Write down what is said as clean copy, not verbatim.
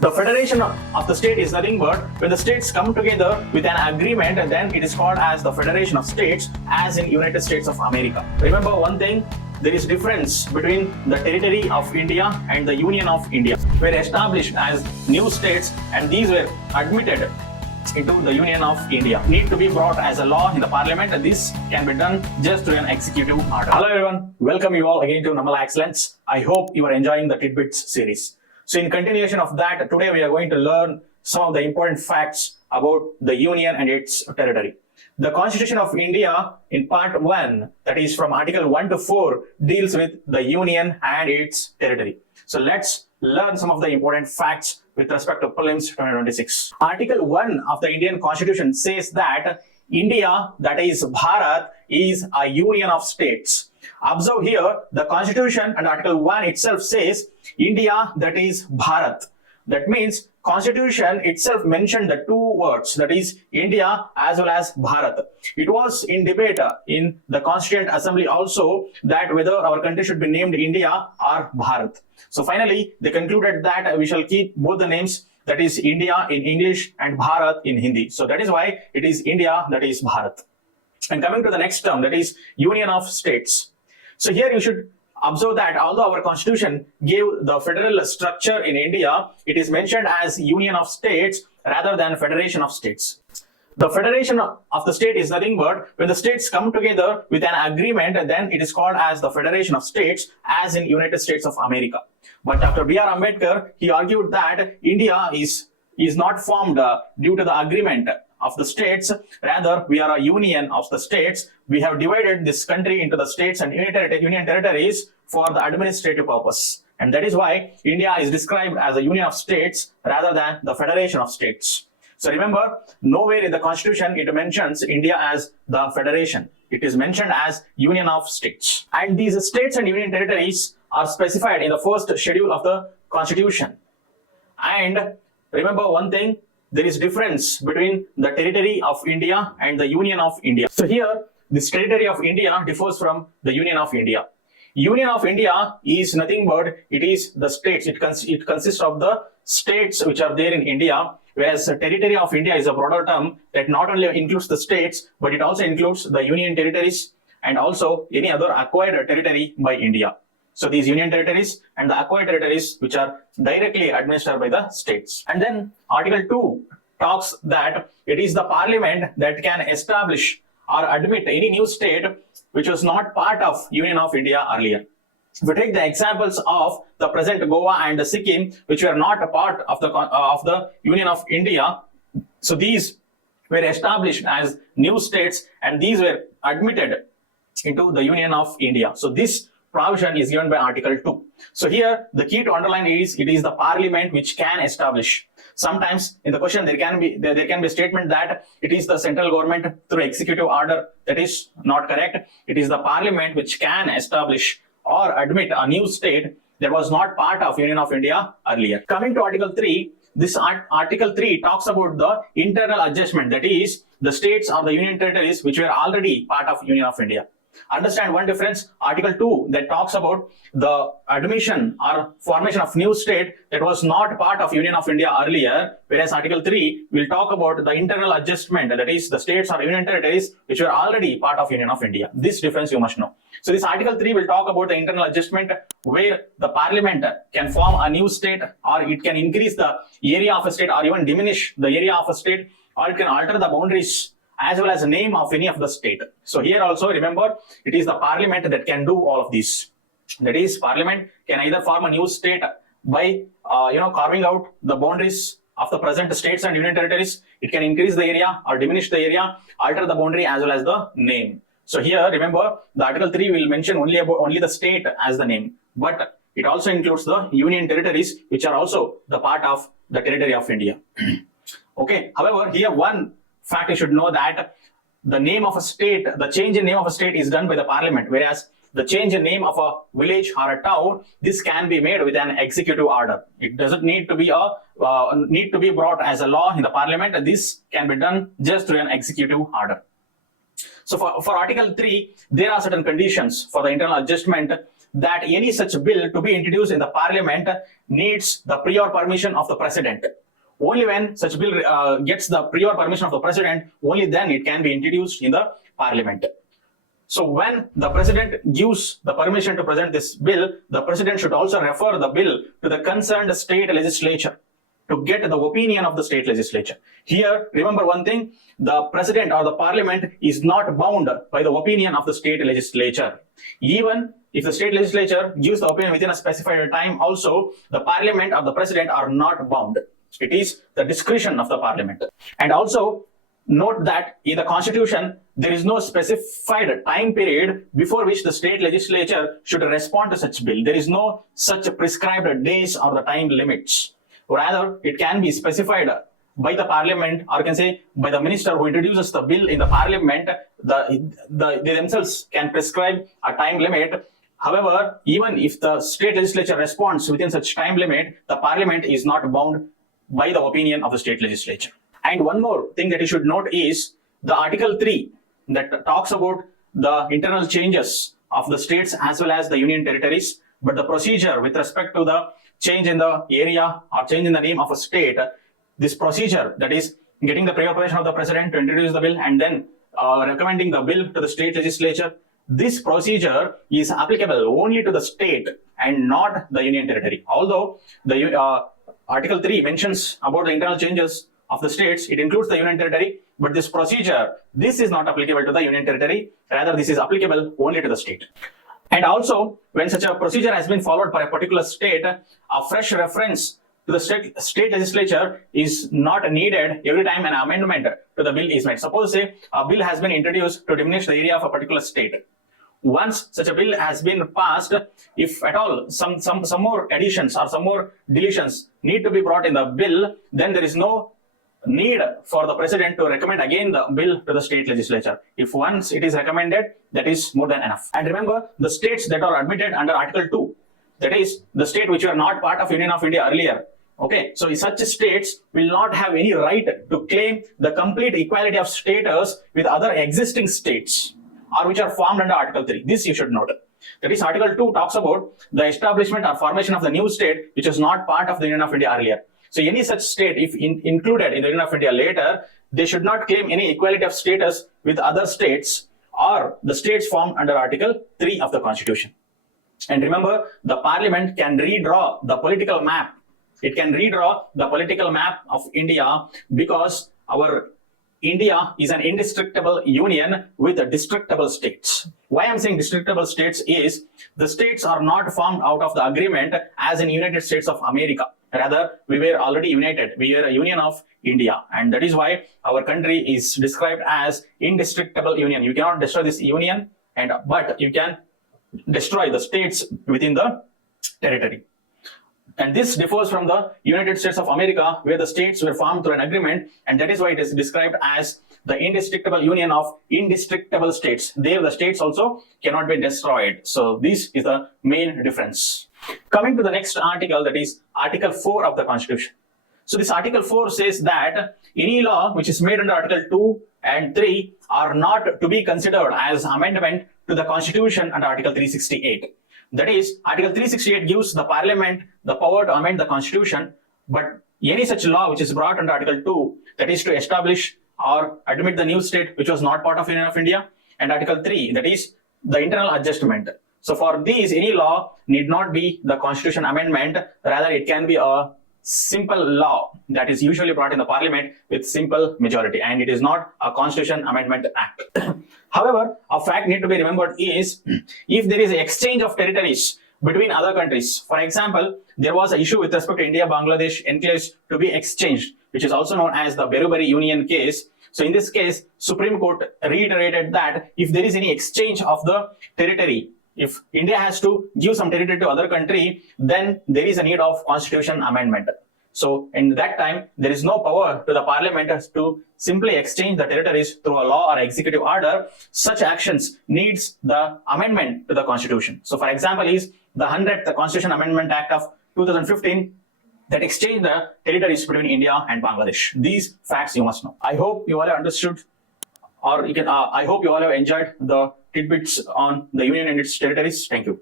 The federation of the state is nothing but when the states come together with an agreement, and then it is called as the Federation of States, as in United States of America. Remember one thing, there is difference between the territory of India and the Union of India. Were established as new states, and these were admitted into the Union of India. Need to be brought as a law in the parliament, and this can be done just through an executive order. Hello everyone, welcome you all again to Namal Excellence. I hope you are enjoying the Tidbits series. So in continuation of that, today we are going to learn some of the important facts about the Union and its territory. The Constitution of India in part 1, that is from Article 1 to 4, deals with the Union and its territory. So let's learn some of the important facts with respect to Prelims 2026. Article 1 of the Indian Constitution says that India, that is Bharat, is a union of states. Observe here, the Constitution and Article 1 itself says India, that is Bharat. That means Constitution itself mentioned the two words, that is India as well as Bharat. It was in debate in the Constituent Assembly also that whether our country should be named India or Bharat. So finally, they concluded that we shall keep both the names, that is India in English and Bharat in Hindi. So that is why it is India, that is Bharat. And coming to the next term, that is Union of States. So here you should observe that although our constitution gave the federal structure in India, it is mentioned as Union of States rather than Federation of States. The federation of the state is nothing but when the states come together with an agreement, and then it is called as the Federation of States, as in United States of America. But Dr. B.R. Ambedkar, he argued that India is not formed due to the agreement of the states. Rather, we are a union of the states. We have divided this country into the states and union territories for the administrative purpose. And that is why India is described as a union of states rather than the Federation of States. So remember, nowhere in the Constitution it mentions India as the Federation. It is mentioned as Union of States. And these states and union territories are specified in the first schedule of the Constitution. And remember one thing, there is difference between the territory of India and the Union of India. So here, this territory of India differs from the Union of India. Union of India is nothing but, it is the states. It consists of the states which are there in India, whereas the territory of India is a broader term that not only includes the states, but it also includes the union territories and also any other acquired territory by India. So these union territories and the acquired territories which are directly administered by the states. And then Article 2 talks that it is the parliament that can establish or admit any new state which was not part of Union of India earlier. If we take the examples of the present Goa and the Sikkim, which were not a part of the Union of India, so these were established as new states and these were admitted into the Union of India. So this provision is given by Article 2. So here the key to underline is it is the parliament which can establish. Sometimes in the question there can be a statement that it is the central government through executive order. That is not correct. It is the parliament which can establish or admit a new state that was not part of Union of India earlier. Coming to Article 3, this Article 3 talks about the internal adjustment, that is the states or the union territories which were already part of Union of India. Understand one difference, Article 2 that talks about the admission or formation of new state that was not part of Union of India earlier, whereas Article 3 will talk about the internal adjustment, that is the states or union territories which were already part of Union of India. This difference you must know. So this Article 3 will talk about the internal adjustment where the parliament can form a new state, or it can increase the area of a state or even diminish the area of a state, or it can alter the boundaries as well as the name of any of the state. So here also remember, it is the parliament that can do all of this. That is, parliament can either form a new state by carving out the boundaries of the present states and union territories. It can increase the area or diminish the area, alter the boundary as well as the name. So here remember, the Article 3 will mention only the state as the name, but it also includes the union territories which are also the part of the territory of India. Okay. However, here one fact you should know, that the name of a state, the change in name of a state is done by the parliament, whereas the change in name of a village or a town, this can be made with an executive order. It doesn't need to be brought as a law in the parliament, and this can be done just through an executive order. So for Article 3, there are certain conditions for the internal adjustment that any such bill to be introduced in the parliament needs the prior permission of the president. Only when such bill gets the prior permission of the president, only then it can be introduced in the parliament. So when the president gives the permission to present this bill, the president should also refer the bill to the concerned state legislature to get the opinion of the state legislature. Here, remember one thing, the president or the parliament is not bound by the opinion of the state legislature. Even if the state legislature gives the opinion within a specified time, also the parliament or the president are not bound. It is the discretion of the parliament. And also note that in the constitution, there is no specified time period before which the state legislature should respond to such bill. There is no such prescribed days or the time limits. Rather, it can be specified by the parliament, or you can say by the minister who introduces the bill in the parliament. They themselves can prescribe a time limit. However, even if the state legislature responds within such time limit, the parliament is not bound by the opinion of the state legislature. And one more thing that you should note is the Article 3 that talks about the internal changes of the states as well as the union territories, but the procedure with respect to the change in the area or change in the name of a state, this procedure, that is getting the prior permission of the president to introduce the bill and then recommending the bill to the state legislature, this procedure is applicable only to the state and not the union territory. Although the Article 3 mentions about the internal changes of the states, it includes the union territory, but this procedure, this is not applicable to the union territory, rather this is applicable only to the state. And also, when such a procedure has been followed for a particular state, a fresh reference to the state legislature is not needed every time an amendment to the bill is made. Suppose, say, a bill has been introduced to diminish the area of a particular state. Once such a bill has been passed, if at all some more additions or some more deletions need to be brought in the bill, then there is no need for the president to recommend again the bill to the state legislature. If once it is recommended, that is more than enough. And remember, the states that are admitted under Article 2, that is the state which were not part of Union of India earlier. Okay, so such states will not have any right to claim the complete equality of status with other existing states or which are formed under Article 3. This you should note. That is, Article 2 talks about the establishment or formation of the new state which is not part of the Union of India earlier. So any such state, if included in the Union of India later, they should not claim any equality of status with other states or the states formed under Article 3 of the Constitution. And remember, the Parliament can redraw the political map. It can redraw the political map of India because our India is an indestructible union with destructible states. Why I'm saying destructible states is the states are not formed out of the agreement as in United States of America. Rather, we were already united. We are a union of India. And that is why our country is described as indestructible union. You cannot destroy this union, but you can destroy the states within the territory. And this differs from the United States of America, where the states were formed through an agreement, and that is why it is described as the indestructible union of indestructible states. There, the states also cannot be destroyed. So this is the main difference. Coming to the next article, that is Article 4 of the Constitution. So this Article 4 says that any law which is made under Article 2 and 3 are not to be considered as amendment to the Constitution under Article 368. That is, Article 368 gives the Parliament the power to amend the Constitution, but any such law which is brought under Article 2, that is to establish or admit the new state which was not part of Union of India, and Article 3, that is the internal adjustment. So for these, any law need not be the Constitution amendment, rather it can be a simple law that is usually brought in the Parliament with simple majority, and it is not a Constitution Amendment Act. However, a fact need to be remembered is if there is an exchange of territories between other countries. For example, there was an issue with respect to India-Bangladesh enclaves to be exchanged, which is also known as the Berubari Union case. So in this case, Supreme Court reiterated that if there is any exchange of the territory, if India has to give some territory to other country, then there is a need of Constitution amendment. So in that time, there is no power to the Parliament to simply exchange the territories through a law or executive order. Such actions needs the amendment to the Constitution. So for example is the 100th Constitution Amendment Act of 2015 that exchanged the territories between India and Bangladesh. These facts you must know. I hope you all have understood, or I hope you all have enjoyed the tidbits on the Union and its territories. Thank you.